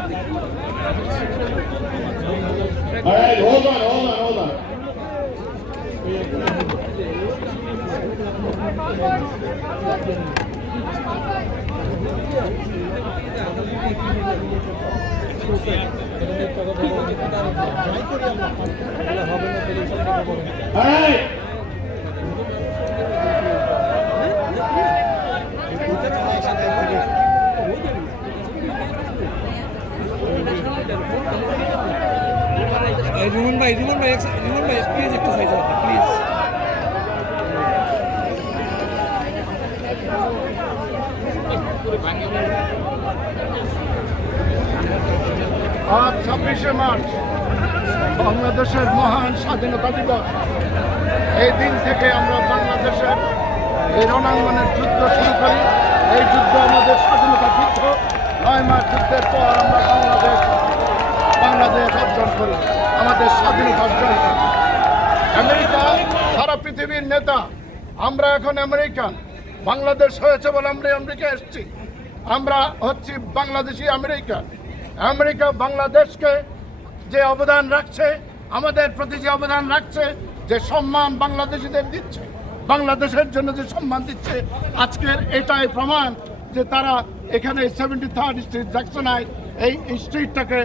All right, hold on. All right. Rimon ভাই please একটা side রাখুন প্লিজ। আজ 26শে মার্চ বাংলাদেশের মহান স্বাধীনতা দিবস। এই দিন থেকে আমরা বাংলাদেশের এই রণাঙ্গনের যুদ্ধ শুরু করি। এই যুদ্ধ আমাদের স্বাধীনতা যুদ্ধ। 9 মাস যুদ্ধের পর আমরা বাংলাদেশ অর্জন করি, আমাদের স্বাধীনতা অর্জন করি। আমেরিকা সারা পৃথিবীর নেতা, আমরা এখন আমেরিকান। বাংলাদেশ হয়েছে বলে আমরা আমেরিকা এসেছি। আমরা হচ্ছি বাংলাদেশি আমেরিকা। আমেরিকা বাংলাদেশকে যে অবদান রাখছে, আমাদের প্রতি যে অবদান রাখছে, যে সম্মান বাংলাদেশিদের দিচ্ছে, বাংলাদেশের জন্য যে সম্মান দিচ্ছে, আজকের এটাই প্রমাণ যে তারা এখানে 73rd স্ট্রিট জ্যাকসনায় এই স্ট্রিটটাকে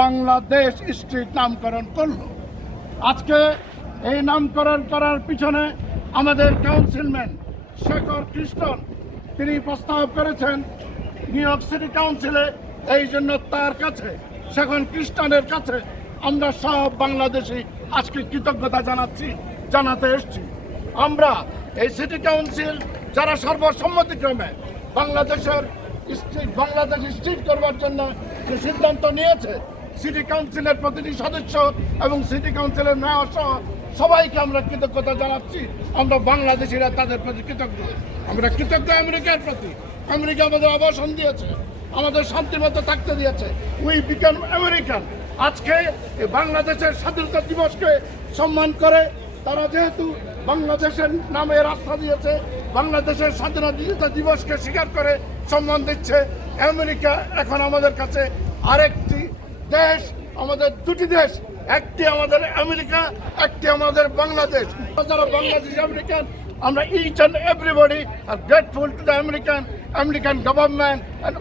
বাংলাদেশ স্ট্রিট নামকরণ করলো। আজকে এই নামকরণ করার পিছনে আমাদের কাউন্সিলম্যান শেখর কৃষ্ণন তিনি প্রস্তাব করেছেন নিউ ইয়র্ক সিটি কাউন্সিলে। এই জন্য তার কাছে, শেখর কৃষ্ণনের কাছে আমরা সব বাংলাদেশি আজকে কৃতজ্ঞতা জানাতে এসেছি। আমরা এই সিটি কাউন্সিল যারা সর্বসম্মতিক্রমে বাংলাদেশ স্ট্রিট করবার জন্য যে সিদ্ধান্ত নিয়েছে, সিটি কাউন্সিলের প্রতিটি সদস্য এবং সিটি কাউন্সিলের মেয়র সহ সবাইকে আমরা কৃতজ্ঞতা জানাচ্ছি। আমরা বাংলাদেশিরা তাদের প্রতি কৃতজ্ঞ। আমরা কৃতজ্ঞ আমেরিকার প্রতি। আমেরিকা আমাদের আবাসন দিয়েছে, আমাদের শান্তিমতো থাকতে দিয়েছে। We become American. আজকে বাংলাদেশের স্বাধীনতা দিবসকে সম্মান করে তারা যেহেতু বাংলাদেশের নামে রাস্তা দিয়েছে, বাংলাদেশের স্বাধীনতা দিবসকে স্বীকার করে সম্মান দিচ্ছে। আমেরিকা এখন আমাদের কাছে আরেকটি দেশ, আমাদের দুটি দেশ, একটি আমাদের আমেরিকা, একটি আমাদের বাংলাদেশ। যারা বাংলাদেশ আমেরিকান, আমরা each and everybody are grateful to the American government and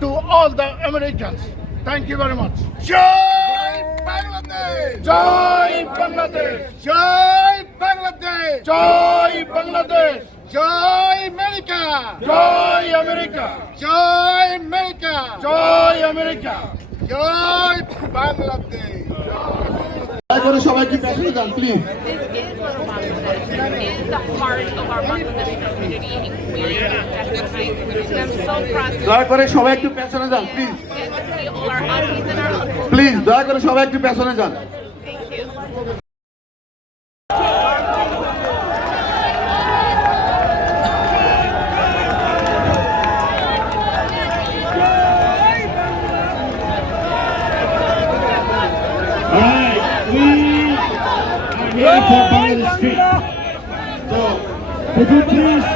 to all the Americans. Thank you very much. জয় বাংলাদেশ, জয় বাংলাদেশ, জয় বাংলাদেশ, জয় বাংলাদেশ, জয় আমেরিকা, জয় আমেরিকা, জয় আমেরিকা, জয় আমেরিকা, জয় বাংলাদেশ। দয়া করে সবাই কি পেছনে যান please. This is Little Bangladesh. This is the heart of our Bangladeshi community. We are I'm so proud to দয়া করে সবাই একটু পেছনে যান please. see all our aunties and our uncles. Please দয়া করে সবাই একটু পেছনে যান। Thank you. Here for Bangladesh Street. So, could you please,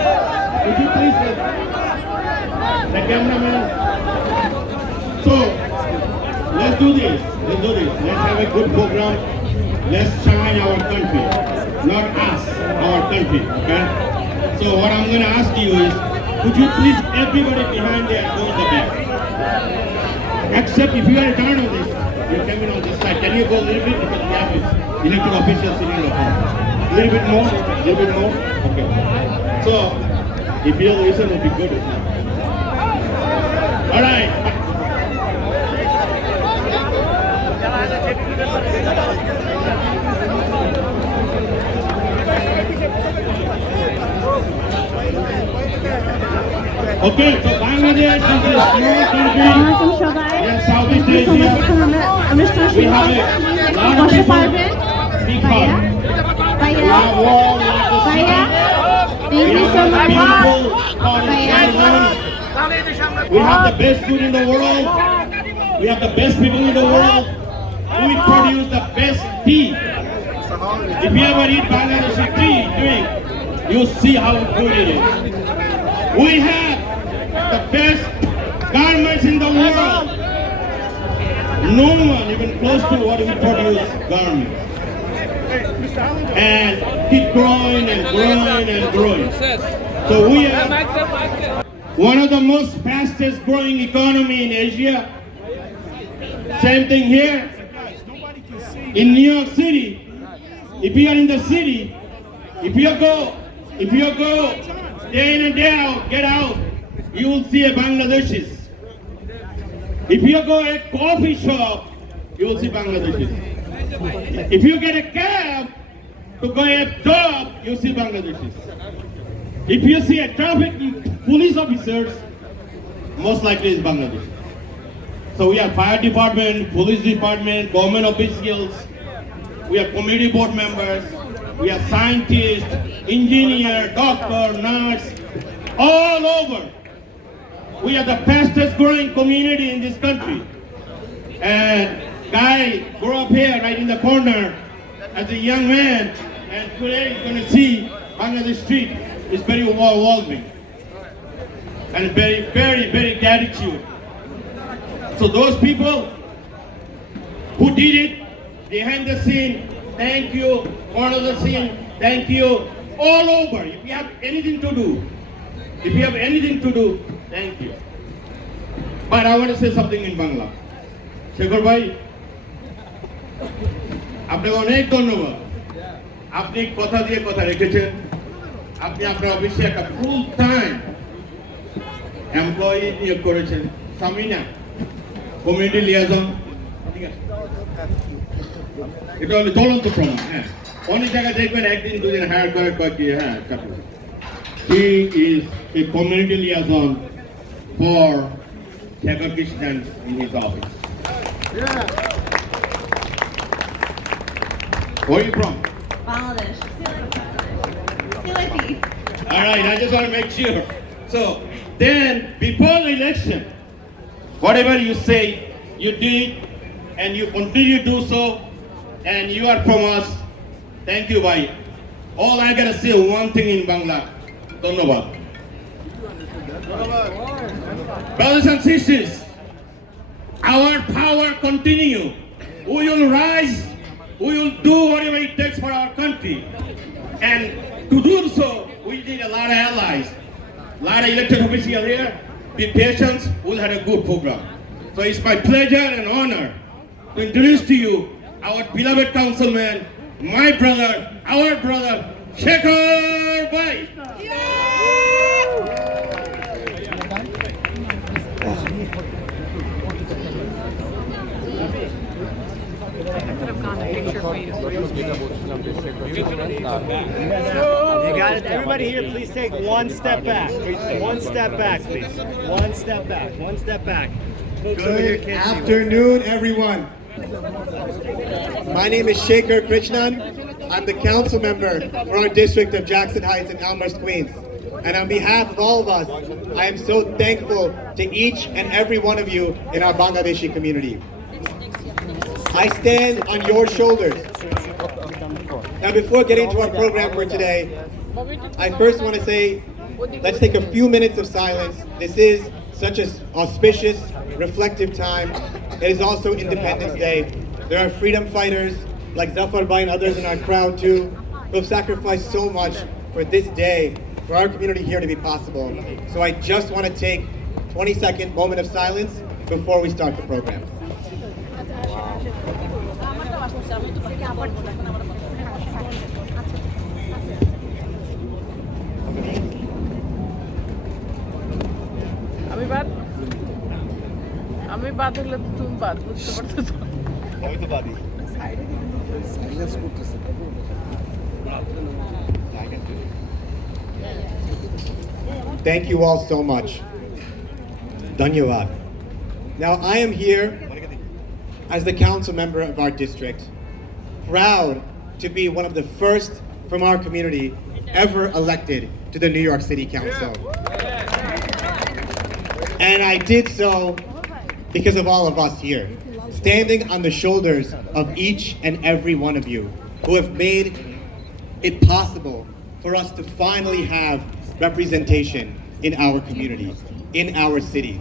the cameraman. So, let's do this. Let's have a good program. Let's shine our country, not us, our country. Okay. So, what I'm going to ask you is, could you please, everybody behind there, go in the back. Except if you are down on this, you come in on this side. Can you go a little bit because we have elected officials sitting in the front. A little bit more. Okay. So, if you listen, it will be good. All right. Okay, so Bangladesh is a small country in Southeast Asia. We have a lot of people big heart. We have war, we have the sea. We have the beautiful part of Thailand. We have the best food in the world. We have the best people in the world. We produce the best tea. If you ever eat Bangladeshi tea drink, you'll see how good it is. We have the best garments in the world. No one even close to what we produce garments. And keep growing and growing and growing. So we are one of the most fastest growing economy in Asia. Same thing here. In New York City, if you are in the city, if you go day in and day out, get out, you will see a Bangladeshis. If you go to a coffee shop, you will see Bangladeshis. If you get a cab to go a job, you see Bangladeshis. If you see a traffic police officers, most likely is Bangladesh. So we have fire department, police department, government officials, we have community board members, we have scientists, engineer, doctor, nurse, all over. We are the fastest growing community in this country. And Guy grew up here right in the corner as a young man, and today he's going to see Bangladesh street. It's very overwhelming and very, very, very gratitude. So those people who did it behind the scene, thank you. Front of the scene, thank you. All over. If you have anything to do, thank you. But I want to say something in Bangla. Shekhar bhai, আপনাকে অনেক ধন্যবাদ। আপনি কথা দিয়ে কথা রেখেছেন। আপনি আপনার অফিসে একটা ফুল টাইম এমপ্লয়ি নিয়োগ করেছেন, সামিনা কমিউনিটি লিয়াজন। ঠিক আছে, এটা হলো জ্বলন্ত প্রমাণ। হ্যাঁ, অনেক জায়গায় দেখবেন একদিন দুদিন হায়ার করে কয়েকটি চাকরি। He is a community liaison for Shekhar Krishnan in his office. Where are you from? Bangladesh. Silati. All right, I just want to make sure. So then, before the election, whatever you say, you did, and you continue to do so, and you are from us. Thank you, bhai. All I gotta say one thing in Bangla. Dhanyabad. Brothers and sisters, our power continue. We will rise. We will do whatever it takes for our country. And to do so, we need a lot of allies. A lot of elected officials here. Be patient. We'll have a good program. So it's my pleasure and honor to introduce to you our beloved councilman, my brother, our brother, Shekhar bhai. could have gone a picture for you. You got it. Everybody here, please take one step back. One step back, please. One step back. One step back. Folks over here Good can't see. afternoon, everyone. My name is Shekhar Krishnan. I'm the council member for our district of Jackson Heights and Elmhurst, Queens. And on behalf of all of us, I am so thankful to each and every one of you in our Bangladeshi community. I stand on your shoulders. Now, before getting to our program for today, I first want to say, let's take a few minutes of silence. This is such an auspicious, reflective time. It is also Independence Day. There are freedom fighters like Zafar Bhai and others in our crowd too, who have sacrificed so much for this day, for our community here to be possible. So I just want to take a 20-second moment of silence before we start the program. আমি বাদ হলে তুমি বাদ বুঝতে পারছো তো? আমি তো বাদী। Thank you all so much. Dhanyavad. Now I am here as the council member of our district, proud to be one of the first from our community ever elected to the New York City Council. And I did so because of all of us here, standing on the shoulders of each and every one of you who have made it possible for us to finally have representation in our community, in our city.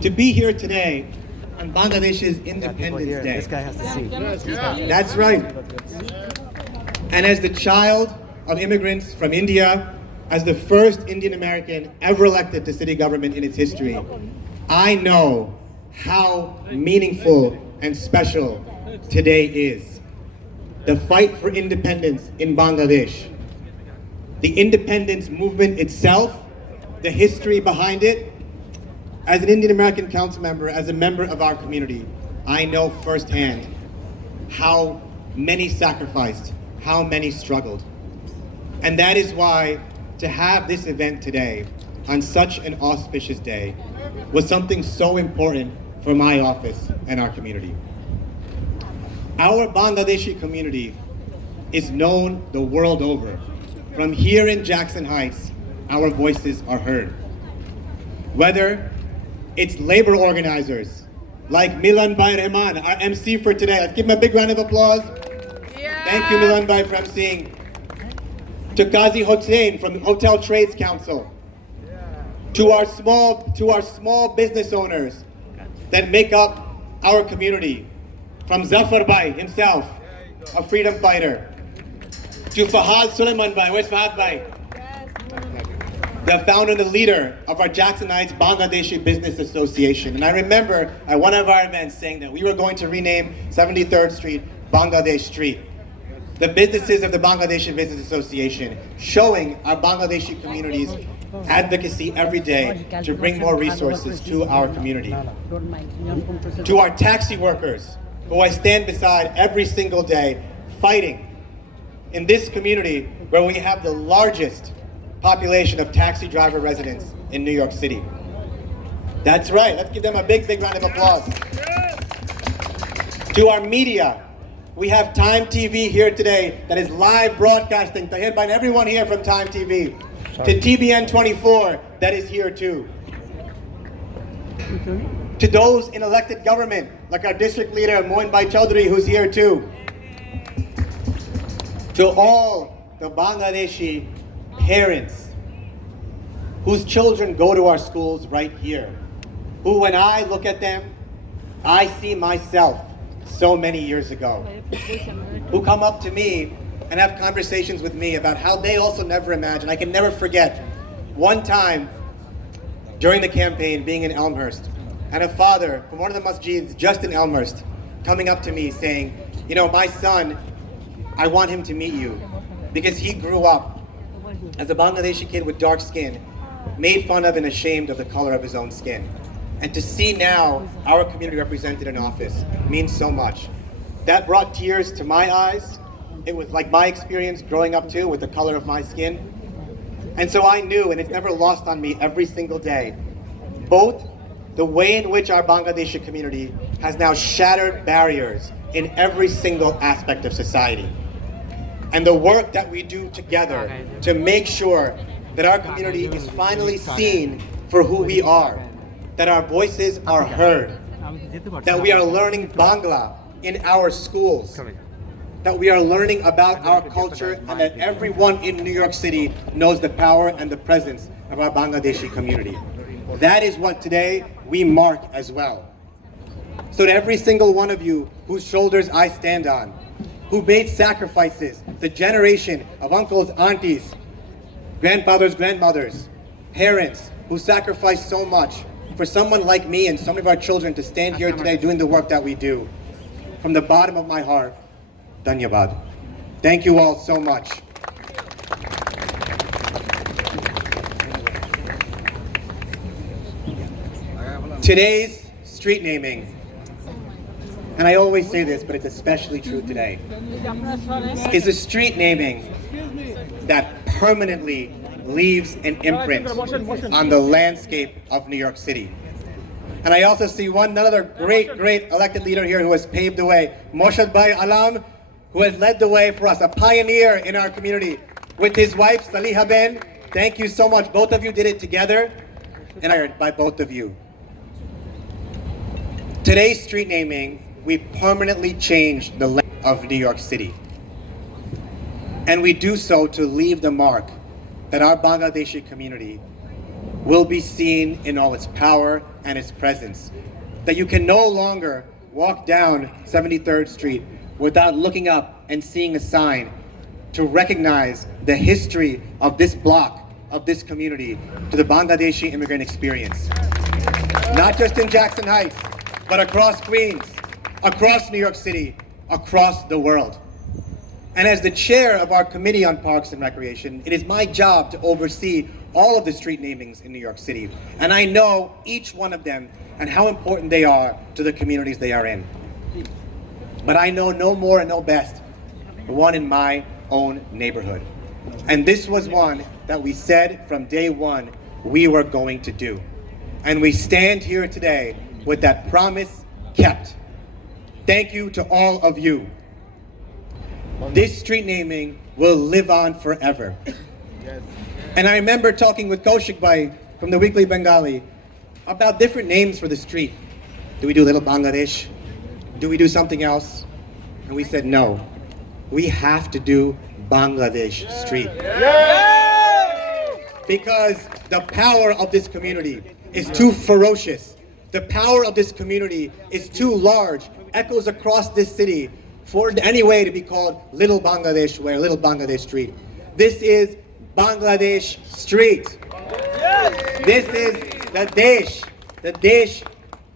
to be here today on Bangladesh's Independence Day. This guy has to see. That's right. And as the child of immigrants from India, as the first Indian American ever elected to city government in its history, I know how meaningful and special today is. The fight for independence in Bangladesh, the independence movement itself, the history behind it. As an Indian American council member, as a member of our community, I know firsthand how many sacrificed, how many struggled. And that is why to have this event today on such an auspicious day was something so important for my office and our community. Our Bangladeshi community is known the world over. From here in Jackson Heights, our voices are heard. Whether it's labor organizers like Milan Bhai Rahman, our MC for today. Let's give him a big round of applause. Thank you, Milan Bhai, for MCing. To Qazi Hossain from the Hotel Trades Council. To our small business owners that make up our community. From Zafar Bhai himself, a freedom fighter. To Fahad Suleiman Bhai, where's Fahad Bhai? The founder and the leader of our Jackson Heights Bangladeshi Business Association. And I remember at one of our events saying that we were going to rename 73rd Street Bangladesh Street. The businesses of the Bangladeshi Business Association showing our Bangladeshi community's advocacy every day to bring more resources to our community. To our taxi workers, who I stand beside every single day, fighting in this community where we have the largest population of taxi driver residents in New York City. That's right, let's give them a big round of applause. To our media, we have Time TV here today that is live broadcasting. Tahir by everyone here from Time TV. To TBN 24 that is here too. To those in elected government, like our district leader, Moin Bhai Chaudhary, who's here too. To all the Bangladeshi parents whose children go to our schools right here, who when I look at them, I see myself so many years ago, who come up to me and have conversations with me about how they also never imagined. I can never forget one time during the campaign being in Elmhurst, and a father from one of the masjids just in Elmhurst coming up to me saying, you know, my son, I want him to meet you because he grew up as a Bangladeshi kid with dark skin, made fun of and ashamed of the color of his own skin. And to see now our community represented in office means so much. That brought tears to my eyes. It was like my experience growing up too with the color of my skin. And so I knew, and it's never lost on me every single day, both the way in which our Bangladeshi community has now shattered barriers in every single aspect of society, and the work that we do together to make sure that our community is finally seen for who we are, that our voices are heard, that we are learning Bangla in our schools, that we are learning about our culture, and that everyone in New York City knows the power and the presence of our Bangladeshi community. That is what today we mark as well. So to every single one of you whose shoulders I stand on, who made sacrifices, the generation of uncles, aunties, grandfathers, grandmothers, parents who sacrificed so much for someone like me and some of our children to stand here today doing the work that we do, from the bottom of my heart, Dhanyabad. Thank you all so much. Today's street naming, and I always say this, but it's especially true today, is a street naming that permanently leaves an imprint on the landscape of New York City. And I also see another great elected leader here who has paved the way, Moshad Bhai Alam, who has led the way for us, a pioneer in our community, with his wife, Saliha Ben. Thank you so much. Both of you did it together, and I heard by both of you. Today's street naming, we permanently changed the landscape of New York City. And we do so to leave the mark that our Bangladeshi community will be seen in all its power and its presence. That you can no longer walk down 73rd Street without looking up and seeing a sign to recognize the history of this block, of this community, to the Bangladeshi immigrant experience. Not just in Jackson Heights, but across Queens, across New York City, across the world. And as the chair of our Committee on Parks and Recreation, it is my job to oversee all of the street namings in New York City. And I know each one of them and how important they are to the communities they are in. But I know no more and no best the one in my own neighborhood. And this was one that we said from day one we were going to do. And we stand here today with that promise kept. Thank you to all of you. This street naming will live on forever. And I remember talking with Kaushik Bhai from the Weekly Bengali about different names for the street. Do we do Little Bangladesh? Do we do something else? And we said no. We have to do Bangladesh Street. Because the power of this community is too ferocious. The power of this community is too large, echoes across this city for any way to be called Little Bangladesh Way or Little Bangladesh Street. This is Bangladesh Street. This is the Desh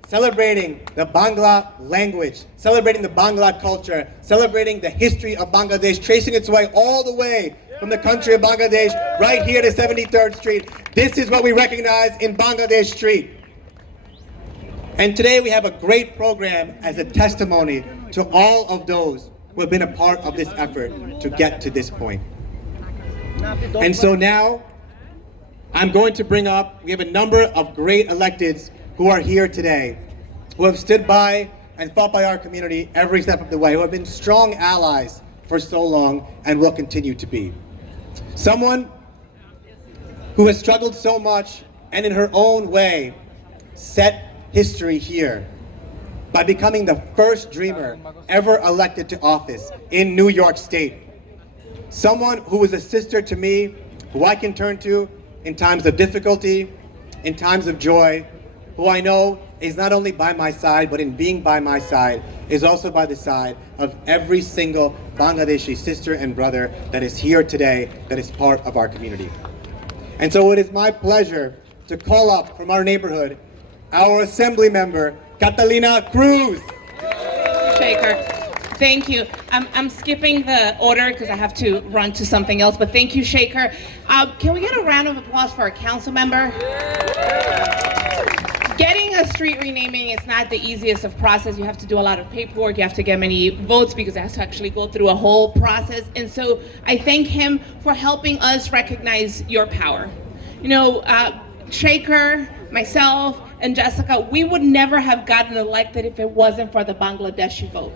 celebrating the Bangla language, celebrating the Bangla culture, celebrating the history of Bangladesh, tracing its way all the way from the country of Bangladesh right here to 73rd Street. This is what we recognize in Bangladesh Street. And today we have a great program as a testimony to all of those who have been a part of this effort to get to this point. And so now I'm going to bring up, we have a number of great electeds who are here today, who have stood by and fought by our community every step of the way, who have been strong allies for so long and will continue to be. Someone who has struggled so much and in her own way set history here by becoming the first dreamer ever elected to office in New York State. Someone who was a sister to me, who I can turn to in times of difficulty, in times of joy, who I know is not only by my side, but in being by my side, is also by the side of every single Bangladeshi sister and brother that is here today, that is part of our community. And so it is my pleasure to call up from our neighborhood our Assembly Member, Catalina Cruz. Shaker. Thank you. I'm skipping the order because I have to run to something else, but thank you, Shaker. Can we get a round of applause for our council member? Getting a street renaming is not the easiest of process. You have to do a lot of paperwork. You have to get many votes because it has to actually go through a whole process. And so I thank him for helping us recognize your power. You know, Shaker, myself, and Jessica, we would never have gotten elected if it wasn't for the Bangladeshi vote.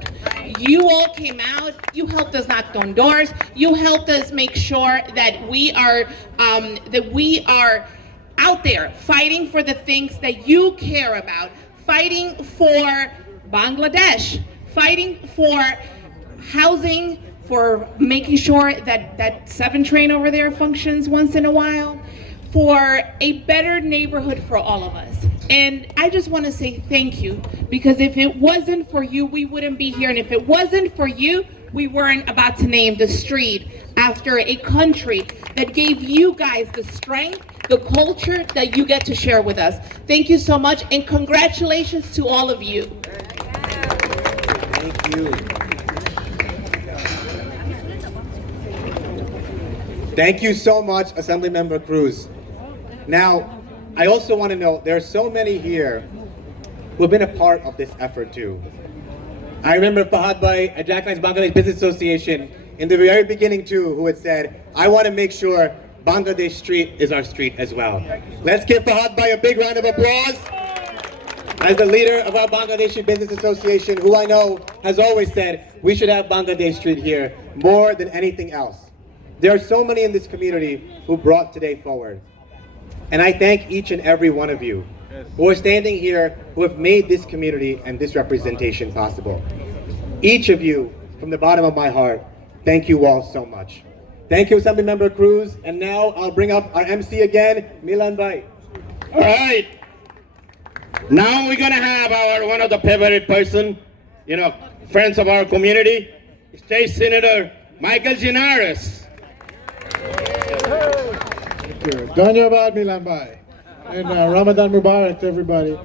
You all came out, you helped us knock on doors, you helped us make sure that we are out there fighting for the things that you care about, fighting for Bangladesh, fighting for housing, for making sure that that 7 train over there functions once in a while, for a better neighborhood for all of us. And I just want to say thank you, because if it wasn't for you, we wouldn't be here. And if it wasn't for you, we weren't about to name the street after a country that gave you guys the strength, the culture that you get to share with us. Thank you so much, and congratulations to all of you. Thank you. Thank you so much, Assemblymember Cruz. Now, I also want to know, there are so many here who have been a part of this effort too. I remember Fahad Bhai at Jackson Heights Bangladesh Business Association in the very beginning too, who had said, I want to make sure Bangladesh Street is our street as well. Let's give Fahad Bhai a big round of applause. As the leader of our Bangladeshi Business Association, who I know has always said, we should have Bangladesh Street here more than anything else. There are so many in this community who brought today forward. And I thank each and every one of you who are standing here, who have made this community and this representation possible. Each of you, from the bottom of my heart, thank you all so much. Thank you, Assemblymember Cruz. And now I'll bring up our MC again, Milan Bhai. All right. Now we're gonna have our one of the favorite person, friends of our community, State Senator Michael Ginares. Dhanyavad Milanbai. And Ramadan Mubarak to everybody.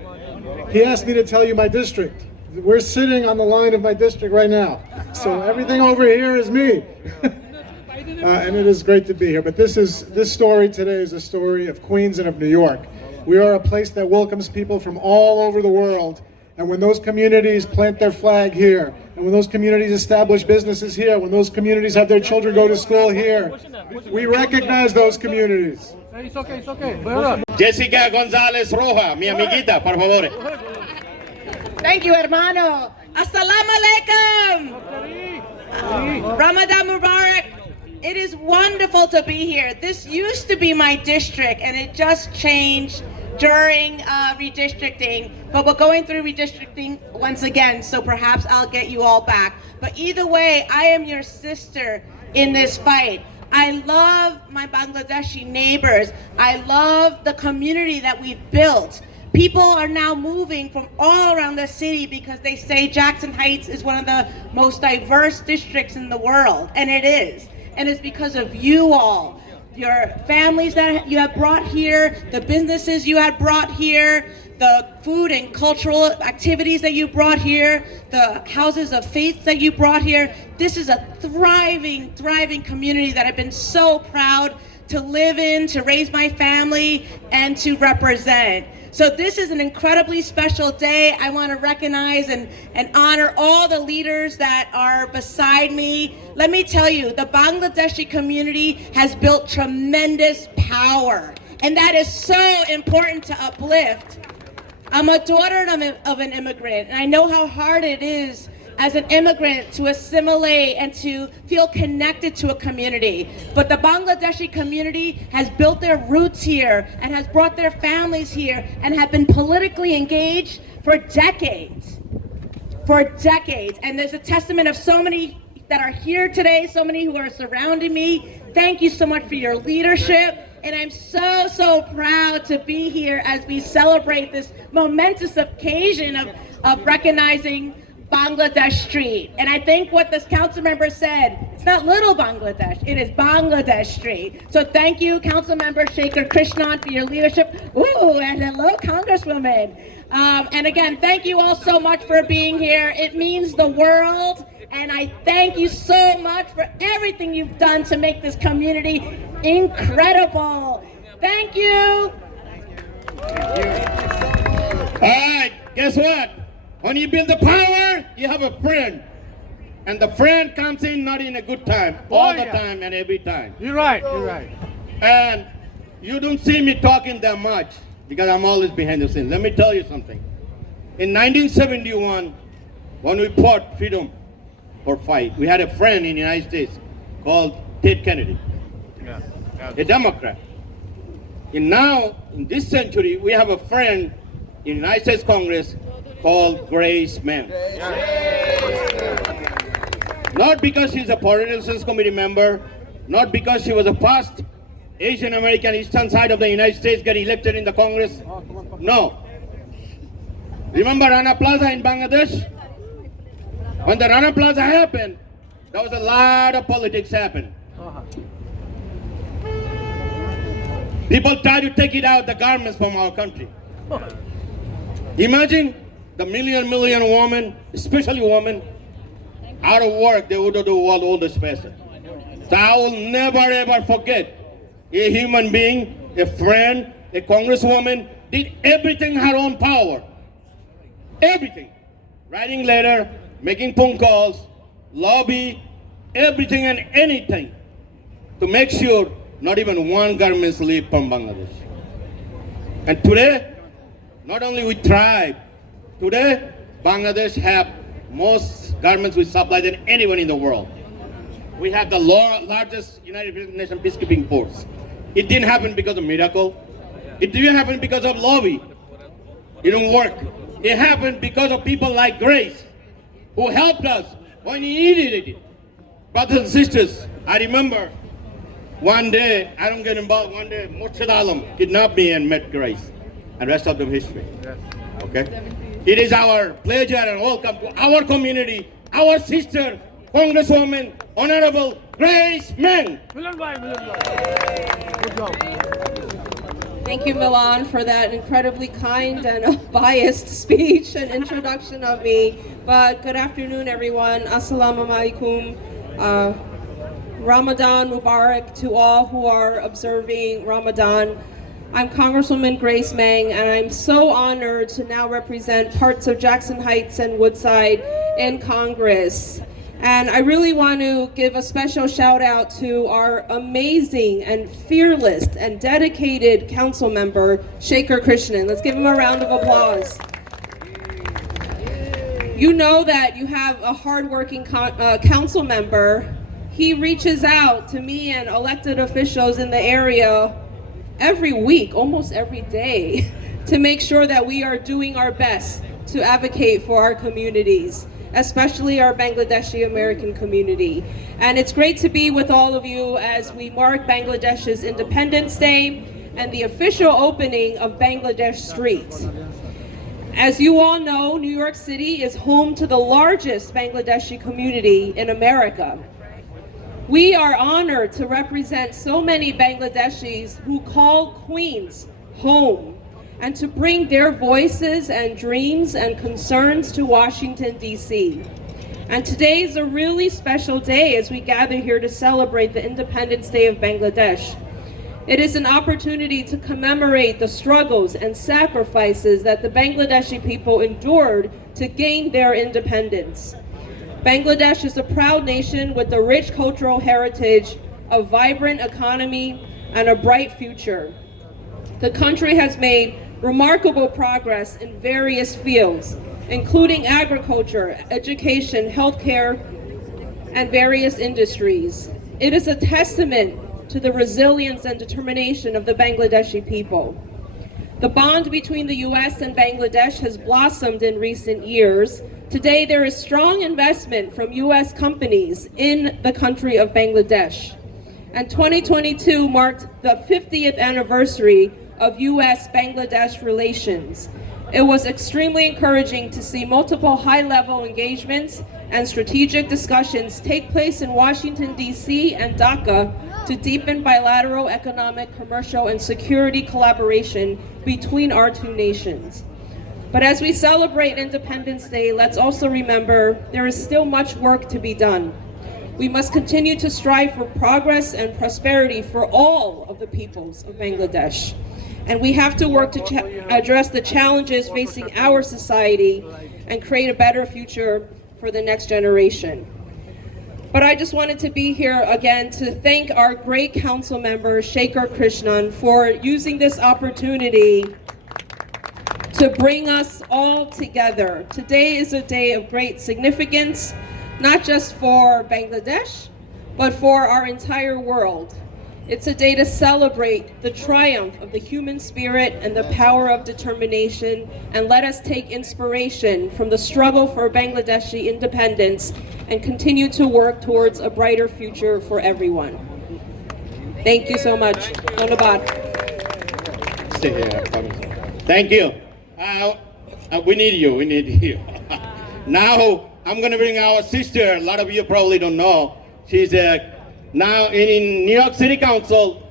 He asked me to tell you my district. We're sitting on the line of my district right now. So everything over here is me. And it is great to be here. But this story today is a story of Queens and of New York. We are a place that welcomes people from all over the world. And when those communities plant their flag here, and when those communities establish businesses here, when those communities have their children go to school here, we recognize those communities. It's okay. Jessica Gonzalez Roja, mi amiguita, por favor. Thank you, hermano. Assalamu alaikum. Ramadan Mubarak. It is wonderful to be here. This used to be my district, and it just changed during redistricting. But we're going through redistricting once again, so perhaps I'll get you all back. But either way, I am your sister in this fight. I love my Bangladeshi neighbors. I love the community that we've built. People are now moving from all around the city because they say Jackson Heights is one of the most diverse districts in the world, and it is. And it's because of you all, your families that you have brought here, the businesses you have brought here, the food and cultural activities that you brought here, the houses of faith that you brought here. This is a thriving community that I've been so proud to live in, to raise my family, and to represent. So this is an incredibly special day. I want to recognize and honor all the leaders that are beside me. Let me tell you, the Bangladeshi community has built tremendous power, and that is so important to uplift. I'm a daughter of an immigrant, and I know how hard it is as an immigrant to assimilate and to feel connected to a community. But the Bangladeshi community has built their roots here and has brought their families here and have been politically engaged for decades. And there's a testament of so many that are here today, so many who are surrounding me. Thank you so much for your leadership. And I'm so proud to be here as we celebrate this momentous occasion of recognizing Bangladesh Street. And I think what this council member said, it's not little Bangladesh, it is Bangladesh Street. So thank you, Council Member Shekhar Krishnan, for your leadership. Ooh, and hello, Congresswoman. And again, thank you all so much for being here. It means the world. And I thank you so much for everything you've done to make this community incredible. Thank you. All right, guess what? When you build the power, you have a friend. And the friend comes in not in a good time, all the time and every time. You're right. And you don't see me talking that much because I'm always behind the scenes. Let me tell you something. In 1971, when we fought freedom for fight, we had a friend in the United States called Ted Kennedy, a Democrat. And now, in this century, we have a friend in the United States Congress called Grace Mann. Not because she's a Foreign Relations Committee member, not because she was the first Asian American eastern side of the United States get elected in the Congress. No. Remember Rana Plaza in Bangladesh? When the Rana Plaza happened, there was a lot of politics happened. People try to take it out the garments from our country. Imagine the million women, especially women, out of work, they would do the world oldest person. So I will never ever forget a human being, a friend, a congresswoman, did everything her own power. Everything. Writing letter, making phone calls, lobby, everything and anything to make sure not even one garment leave from Bangladesh. And today, not only we thrive, today Bangladesh have most garments we supply than anyone in the world. We have the largest United Nations peacekeeping force. It didn't happen because of miracle. It didn't happen because of lobby. It didn't work. It happened because of people like Grace, who helped us when we needed it. Brothers and sisters, I remember one day, I don't get involved, one day Murshid Alam kidnapped me and met Grace. and rest of them history. Okay? It is our pleasure and welcome to our community, our sister, Congresswoman, Honorable Grace Meng. Milan bhai, Milan bhai. Good job. Thank you, Milan, for that incredibly kind and biased speech and introduction of me. But good afternoon, everyone. Assalamu alaikum. Ramadan Mubarak to all who are observing Ramadan. I'm Congresswoman Grace Meng, and I'm so honored to now represent parts of Jackson Heights and Woodside in Congress. And I really want to give a special shout out to our amazing and fearless and dedicated council member, Shaker Krishnan. Let's give him a round of applause. You know that you have a hardworking council member. He reaches out to me and elected officials in the area every week, almost every day, to make sure that we are doing our best to advocate for our communities, especially our Bangladeshi American community. And it's great to be with all of you as we mark Bangladesh's Independence Day and the official opening of Bangladesh Street. As you all know, New York City is home to the largest Bangladeshi community in America. We are honored to represent so many Bangladeshis who call Queens home and to bring their voices and dreams and concerns to Washington, D.C. And today is a really special day as we gather here to celebrate the Independence Day of Bangladesh. It is an opportunity to commemorate the struggles and sacrifices that the Bangladeshi people endured to gain their independence. Bangladesh is a proud nation with a rich cultural heritage, a vibrant economy, and a bright future. The country has made remarkable progress in various fields, including agriculture, education, healthcare, and various industries. It is a testament to the resilience and determination of the Bangladeshi people. The bond between the U.S. and Bangladesh has blossomed in recent years. Today, there is strong investment from U.S. companies in the country of Bangladesh. And 2022 marked the 50th anniversary of U.S.-Bangladesh relations. It was extremely encouraging to see multiple high-level engagements and strategic discussions take place in Washington, D.C. and Dhaka to deepen bilateral economic, commercial, and security collaboration between our two nations. But as we celebrate Independence Day, let's also remember there is still much work to be done. We must continue to strive for progress and prosperity for all of the peoples of Bangladesh. And we have to work to address the challenges facing our society and create a better future for the next generation. But I just wanted to be here again to thank our great council member, Shaker Krishnan, for using this opportunity to bring us all together. Today is a day of great significance, not just for Bangladesh, but for our entire world. It's a day to celebrate the triumph of the human spirit and the power of determination, and let us take inspiration from the struggle for Bangladeshi independence and continue to work towards a brighter future for everyone. Thank you so much. Dhanyabad. Stay here. Thank you. We need you. We need you. Now I'm going to bring our sister. A lot of you probably don't know. She's now in New York City Council.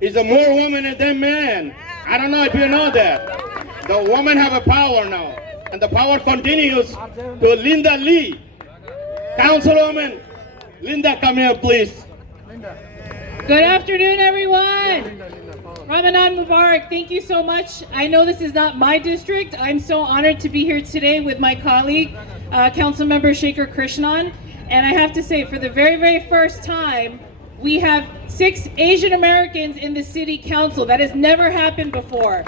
Is a more woman than man. I don't know if you know that. The women have a power now, and the power continues to Linda Lee. Councilwoman Linda, come here, please. Good afternoon, everyone. Ramadan Mubarak, thank you so much. I know this is not my district. I'm so honored to be here today with my colleague, Councilmember Shaker Krishnan. And I have to say, for the very, very first time, we have 6 Asian Americans in the city council. That has never happened before.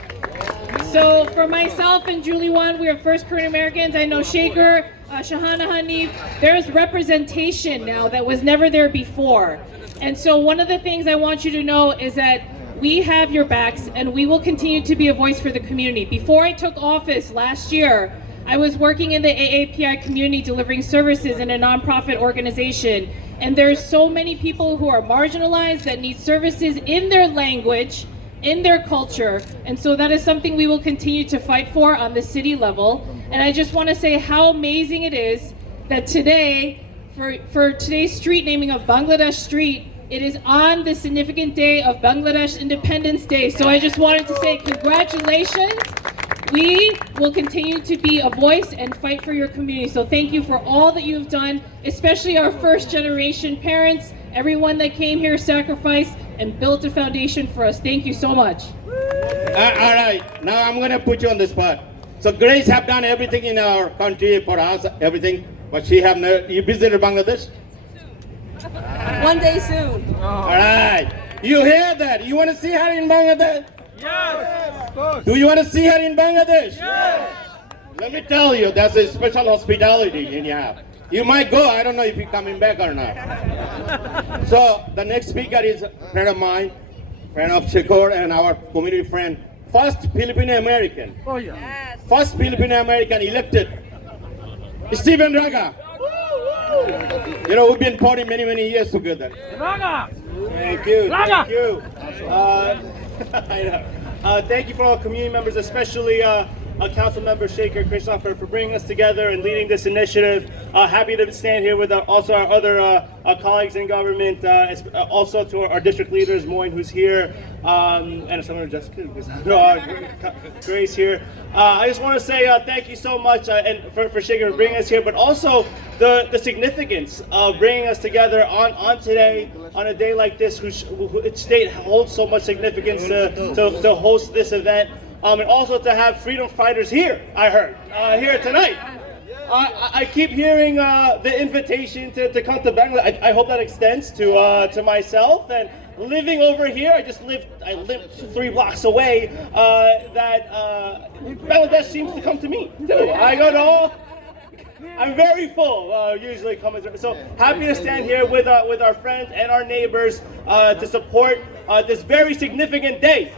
So for myself and Julie Wan, we are first Korean Americans. I know Shaker, Shahana Hanif, there's representation now that was never there before. And so one of the things I want you to know is that we have your backs and we will continue to be a voice for the community. Before I took office last year, I was working in the AAPI community delivering services in a nonprofit organization. And there's so many people who are marginalized that need services in their language in their culture. And so that is something we will continue to fight for on the city level. And I just want to say how amazing it is that today, for today's street naming of Bangladesh Street, it is on the significant day of Bangladesh Independence Day. So I just wanted to say congratulations. We will continue to be a voice and fight for your community. So thank you for all that you've done, especially our first generation parents, everyone that came here, sacrificed, and built a foundation for us. Thank you so much. All right, now I'm gonna put you on the spot. So Grace have done everything in our country for us, everything, but she have never, you visited Bangladesh? One day soon. All right, you hear that? You wanna see her in Bangladesh? Yes. Do you wanna see her in Bangladesh? Yes. Let me tell you, that's a special hospitality in here. You might go, I don't know if you're coming back or not. So the next speaker is a friend of mine, friend of Shakur and our community friend, first Filipino American. Oh yeah. First Filipino American elected, Stephen Raga. You know, we've been partying many years together. Raga. Thank you. Raga. Thank you. I know. Thank you for all community members, especially Council Member Shaker Krishna for bringing us together and leading this initiative. Happy to stand here with also our other colleagues in government, also to our district leaders, Moyne, who's here, and some of Jessica, Grace here. I just want to say thank you so much and for Shaker for bringing us here, but also the significance of bringing us together on today, on a day like this, whose state holds so much significance to host this event. And also to have freedom fighters here, I heard, here tonight. I keep hearing the invitation to come to Bangladesh. I hope that extends to myself. And living over here, I live 3 blocks away, that Bangladesh seems to come to me too. I go to all, I'm very full, usually coming through. So happy to stand here with our friends and our neighbors to support this very significant day.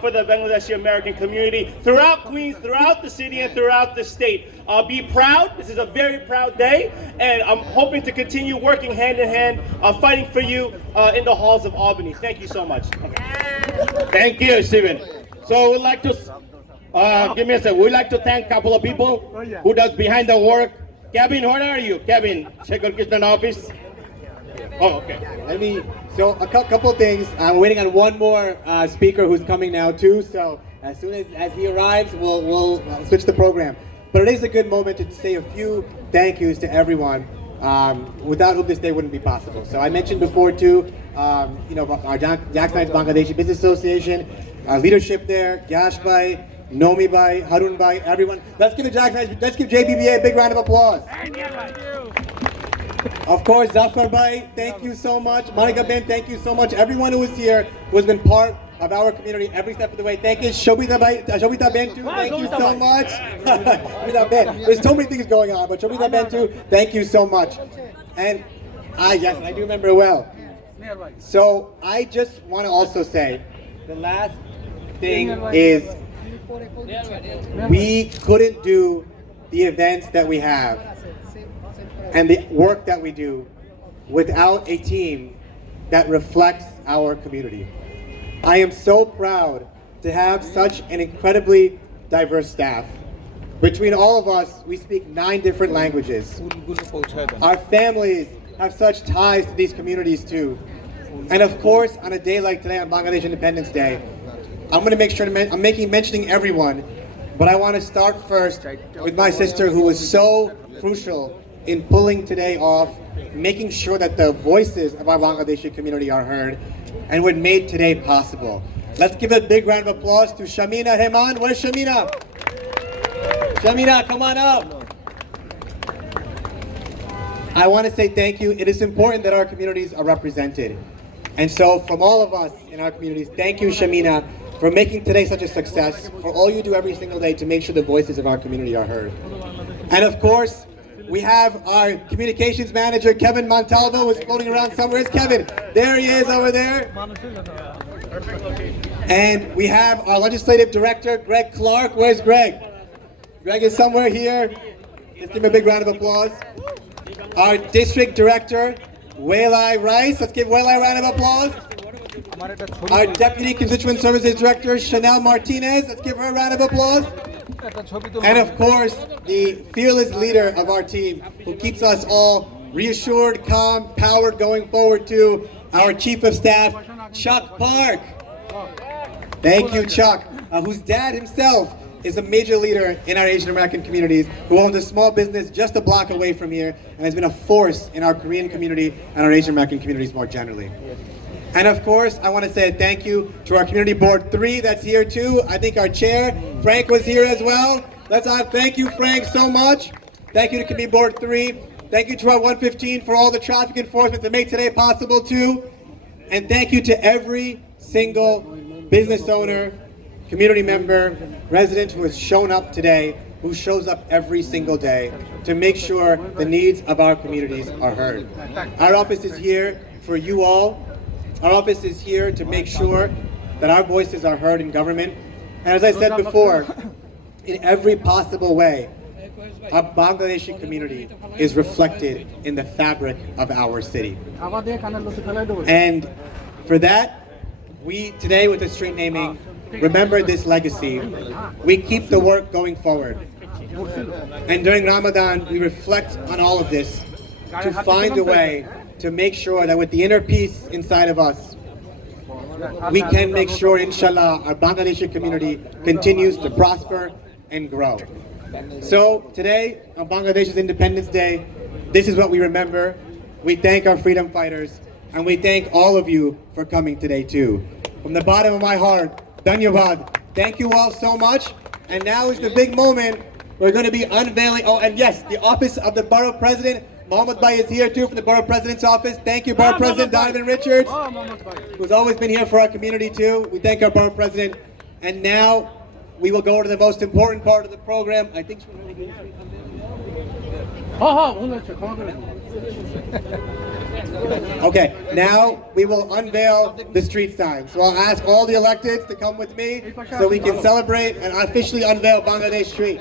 For the Bangladeshi American community throughout Queens, throughout the city, and throughout the state. Be proud. This is a very proud day, and I'm hoping to continue working hand in hand, fighting for you in the halls of Albany. Thank you so much. Okay. Thank you, Stephen. So we'd like to, give me a second. We'd like to thank a couple of people who does behind the work. Kevin, where are you? Kevin, Shakur Krishnan office. Oh, okay. So a couple things. I'm waiting on one more speaker who's coming now too. So as soon as he arrives, we'll switch the program. But it is a good moment to say a few thank yous to everyone, without whom this day wouldn't be possible. So I mentioned before too, you know, our Jackson Heights Bangladeshi Business Association, our leadership there, Yash Bhai, Nomi Bhai, Harun Bhai, everyone. Let's give JBBA a big round of applause. Of course, Zafar Bhai, thank you so much. Monica Ben, thank you so much. Everyone who is here, who has been part of our community every step of the way. Thank you. Shobita Ben too, thank you so much. Shobita Ben. There's so many things going on, but Shobita Ben too, thank you so much. And yes, I do remember well. So I just want to also say, the last thing is, we couldn't do the events that we have and the work that we do without a team that reflects our community. I am so proud to have such an incredibly diverse staff. Between all of us, we speak 9 different languages. Our families have such ties to these communities too. And of course, on a day like today, on Bangladesh Independence Day, I'm going to make sure I'm mentioning everyone, but I want to start first with my sister, who was so crucial in pulling today off, making sure that the voices of our Bangladeshi community are heard, and what made today possible. Let's give a big round of applause to Shamina Heman. Where's Shamina? Shamina, come on up. I want to say thank you. It is important that our communities are represented. And so from all of us in our communities, thank you, Shamina, for making today such a success, for all you do every single day to make sure the voices of our community are heard. And of course, we have our communications manager, Kevin Montalvo, who's floating around somewhere. Where's Kevin? There he is over there. And we have our legislative director, Greg Clark. Where's Greg? Greg is somewhere here. Let's give him a big round of applause. Our district director, Waylai Rice. Let's give Waylai a round of applause. Our Deputy Constituent Services Director, Chanel Martinez. Let's give her a round of applause. And of course, the fearless leader of our team, who keeps us all reassured, calm, powered going forward to our Chief of Staff, Chuck Park. Thank you, Chuck, whose dad himself is a major leader in our Asian American communities, who owns a small business just a block away from here and has been a force in our Korean community and our Asian American communities more generally. And of course, I want to say a thank you to our Community Board 3 that's here too. I think our chair, Frank, was here as well. Thank you, Frank, so much. Thank you to Community Board 3. Thank you to our 115 for all the traffic enforcement that made today possible too. And thank you to every single business owner, community member, resident who has shown up today, who shows up every single day to make sure the needs of our communities are heard. Our office is here for you all. Our office is here to make sure that our voices are heard in government. And as I said before, in every possible way, our Bangladeshi community is reflected in the fabric of our city. And for that, we today with the street naming, remember this legacy. We keep the work going forward. And during Ramadan, we reflect on all of this to find a way to make sure that with the inner peace inside of us, we can make sure, inshallah, our Bangladeshi community continues to prosper and grow. So today, on Bangladesh's Independence Day, this is what we remember. We thank our freedom fighters, and we thank all of you for coming today too. From the bottom of my heart, Dhanyavad. Thank you all so much. And now is the big moment. We're going to be unveiling, oh, and yes, the office of the Borough President, Mohammed Bhai is here too from the Borough President's office. Thank you, Borough President Donovan Richards, who's always been here for our community too. We thank our Borough President. And now we will go to the most important part of the program. I think. Okay, now we will unveil the street sign. So I'll ask all the electeds to come with me so we can celebrate and officially unveil Bangladesh Street.